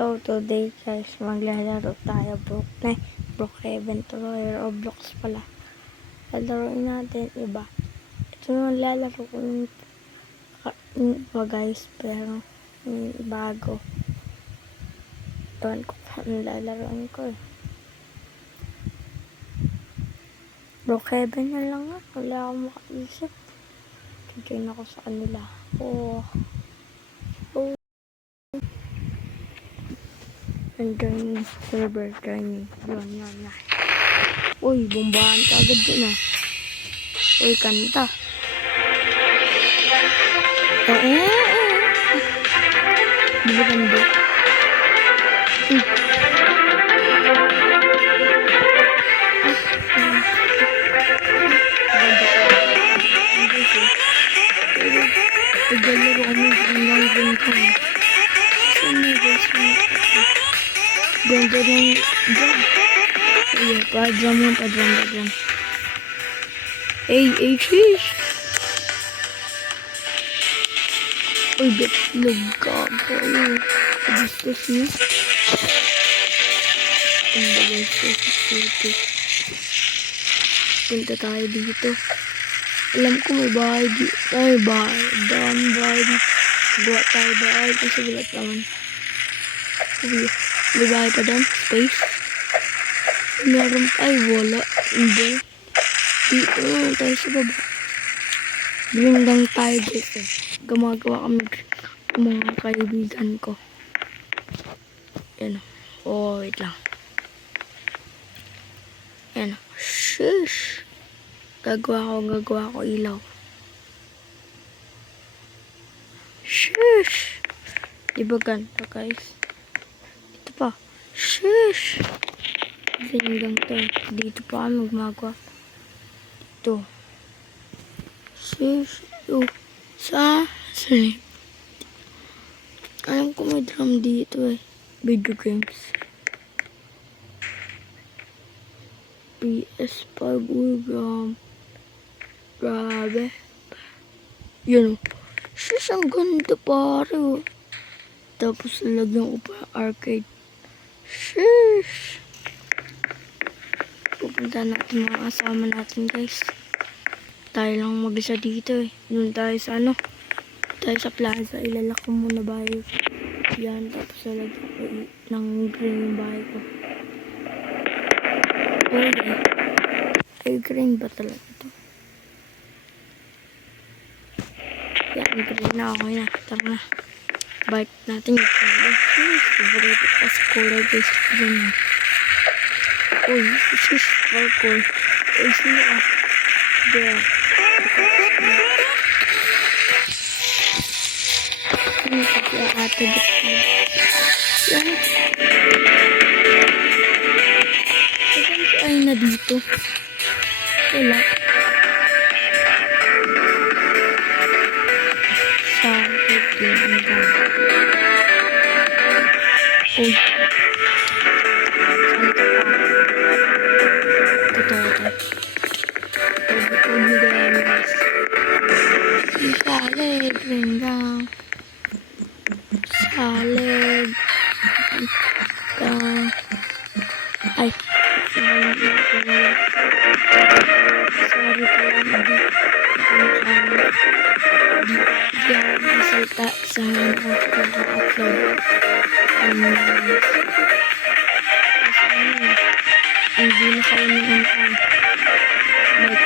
So today guys, maglalaro tayo Brookhaven tuloy, Roblox pala. Lalaroin natin iba. Ito yung lalaro ko yung iba guys, pero yung bago. Ewan ko kung ano lalaroin ko eh. Brookhaven na lang nga, wala akong makaisip. Join ako sa kanila. Join server, join. Yan. Uy, bombahan ka agad dun ah. Uy, kanta. Di ba ganda? Naglalaro kami hanggang ganito. Saan na guys? Ganda ng drum. Ayan, pa-drum. Shish! Uy, betlog ka. Gusto siya. Ang bagay siya. Punta tayo dito. Alam ko may bahay dito. Ay, bahay. Dami bahay dito. Buhat tayo bahay kasi wala naman. May bahay pa doon. Space. Meron. Ay, wala. Hindi. Dito naman tayo sa baba. Bring lang tayo dito. Gumagawa kami ng mga kaibigan ko. Yan. Oh, wait lang. Yan. Shush. Gagawa ko ilaw. Shush. Diba ganito guys? Ito pa. Shush. Hanggang to. Dito pa kami gumagawa. Ito. Shush. Saan? Alam ko may drum dito eh. Video games. PS5 drum. Grabe. Yun o. Shush, ang ganda pare o. Tapos lagyan ko pa arcade. Shush. Pupunta natin mga kasama natin guys. Tayo lang mag-isa dito eh. Doon tayo sa ano. Tayo sa plaza. Ilalak ko muna bahay. Yan. Tapos lagyan ko ng green yung bahay ko. Okay. Ay, green ba talaga ito? Yan, green na ako na. Tara na. Bike natin yung color. Favorite ko sa color guys. Green na. Uy, shush. Parkour. Uy, sino ka? There. Ini kaya ate dito. Yan. Saan si ay na dito? Wala. Sa pagkain ka. Uy. Saan ka pa? Ito. Huwag guys. Salig. Ringgang. Salig. Ay. Sorry pala. Hindi ako masalita sa upload. Hindi na kaunin ang mic.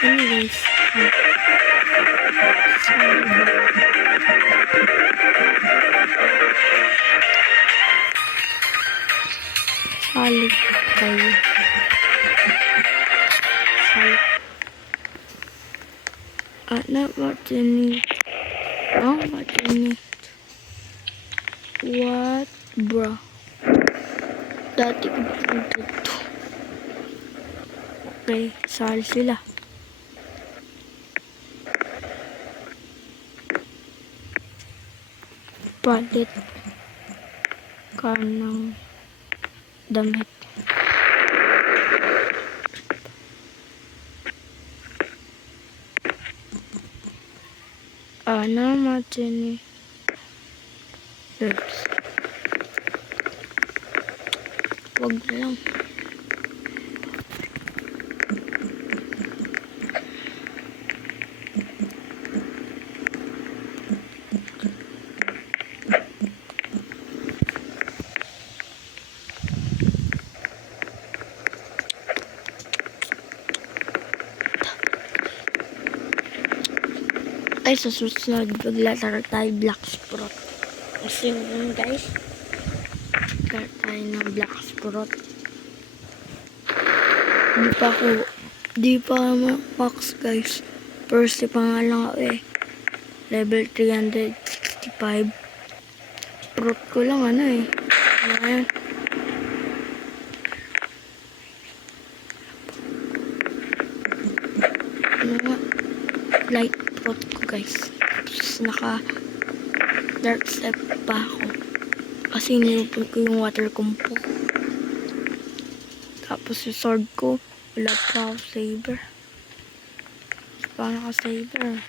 Anyways, salik kayo. Salik. Not what you need. Oh, what you need. What, bro? Dati ko pinunod to. Okay, sali sila. Palit ka ng damit. Ana Martini. Oops. Wag na lang. Ay, sa susunod, maglalaro tayo Black Sprout. Kasi yun guys, maglalaro tayo ng Black Sprout. Di pa max guys. First pa nga lang ako eh. Level 365. Sprout ko lang ano eh. Ayan. Ano nga? Light Sprout ko guys. Tapos naka dark step pa ako. Kasi nilupon ko yung water compo. Tapos yung sword ko, wala pa ako saber. Paano ka saber?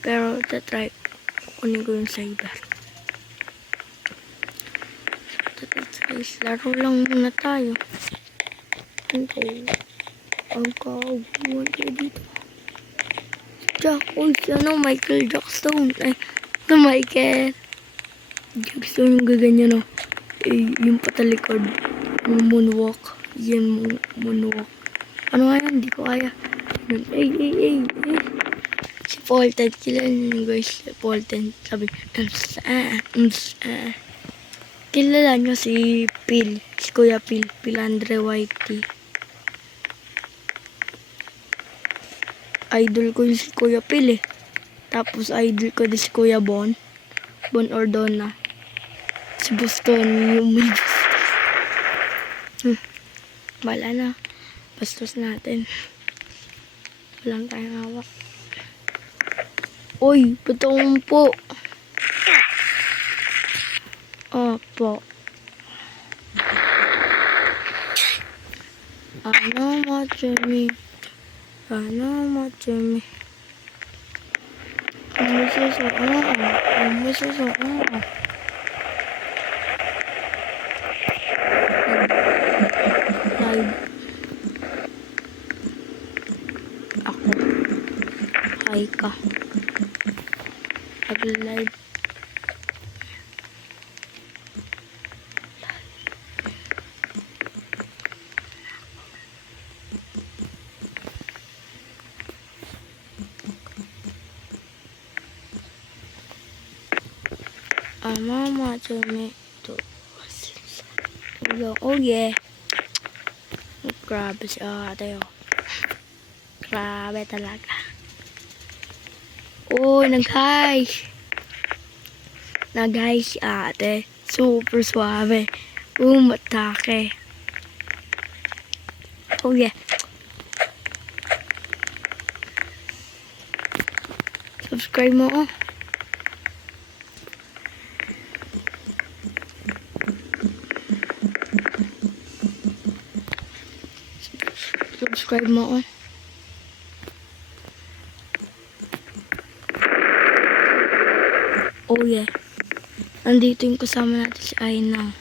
Pero tatry, kukunin ko yung saber. Guys, laro lang muna tayo. Ang kaguan kayo dito. Uy, ano, Michael Jackson. Ay, na Michael Jackson yung gaganyan, no? Eh, yung patalikod. Yung moonwalk. Yan, moonwalk. Ano nga yan? Hindi ko kaya. Ay. Si Polten. Kilala nyo guys, si Polten. Sabi, kilala nyo si Phil. Si Kuya Phil. Phil Andre Whitey. Idol ko yung si Kuya Phil eh. Tapos idol ko din si Kuya Bon. Bon Ordona. Si Boston yung may Bala na. Bastos natin. Walang tayong hawak. Uy, patong po. Opo. Ano machimi? Ano machimi? Live. Ako. Hi ka. Nag-live. Mama told me to. Oh yeah. Grabe si ate oh. Grabe talaga. Oh, nag-hi. Nag-hi si ate. Super suave. Matake. Oh yeah. Subscribe mo oh. Subscribe mo oh. Oh yeah. Nandito yung kasama natin si Aina.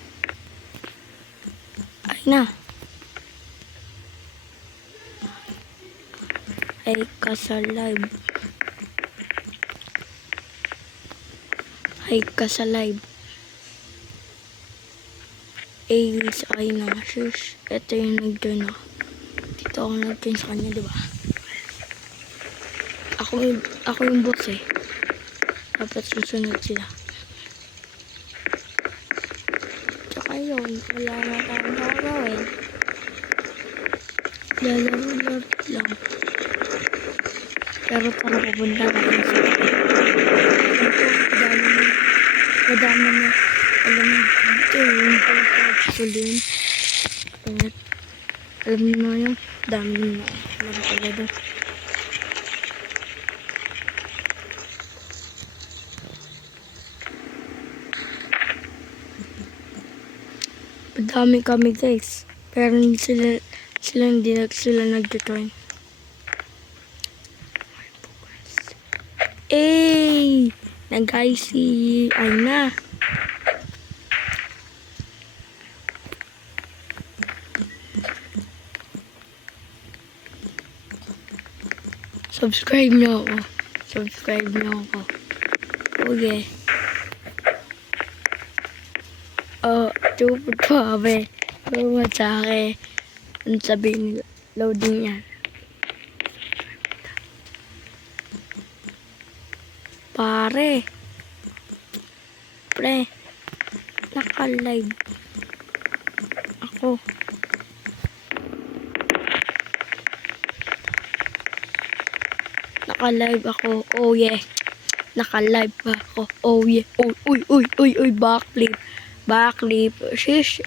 Aina. Ay ka sa live. Ay ka sa live. Ay si Aina. Shush. Ito yung nag-join ako. Dito ako nag-join sa kanya, diba? Ako yung boss eh. Dapat susunod sila. Tsaka yun, wala na tayong gagawin. Lalaro lang. Pero para pupunta natin sa madami na alam dito yung pagkakulin. Alam mo na yun, dami na alam talaga. Madami kami guys. Pero hindi sila nag-join. Eh, na guys si Aina. Subscribe nyo ako. Subscribe nyo ako. Okay. Tupad pa be. Tupad sa akin. Ang sabihin loading yan. Pare. Pre. Naka-live. Ako. Naka-live ako. Oh yeah. Naka-live pa ako. Oh yeah. Uy. Backflip. Backflip. Shish.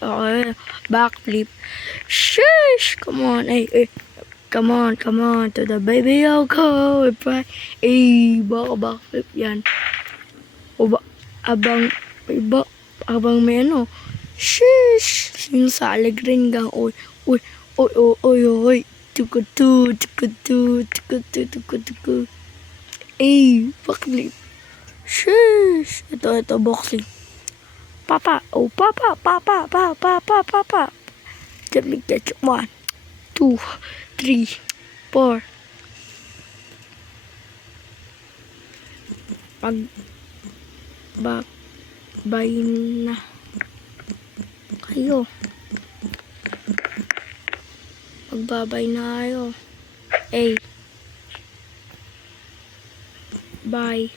Backflip. Shish. Come on. Hey. Come on. To the baby I'll go. Baka backflip yan. O ba, abang may ano. Shish. Sinasalig rin gang. Uy. Tukutu. Backflip. Shish. Ito, boxing. Papa. Let me get you. 1, 2, 3, 4. Magbabay na kayo. Magbabay na kayo. Bye.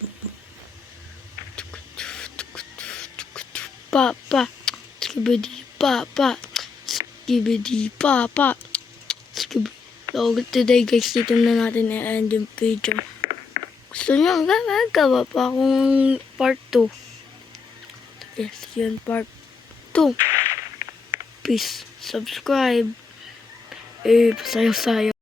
Papa. Skibidi papa. So today guys, dito na natin i-end yung video. Gusto nyo gagawa pa akong part 2. Yes, yun part 2. Please subscribe. Pasayo-sayo.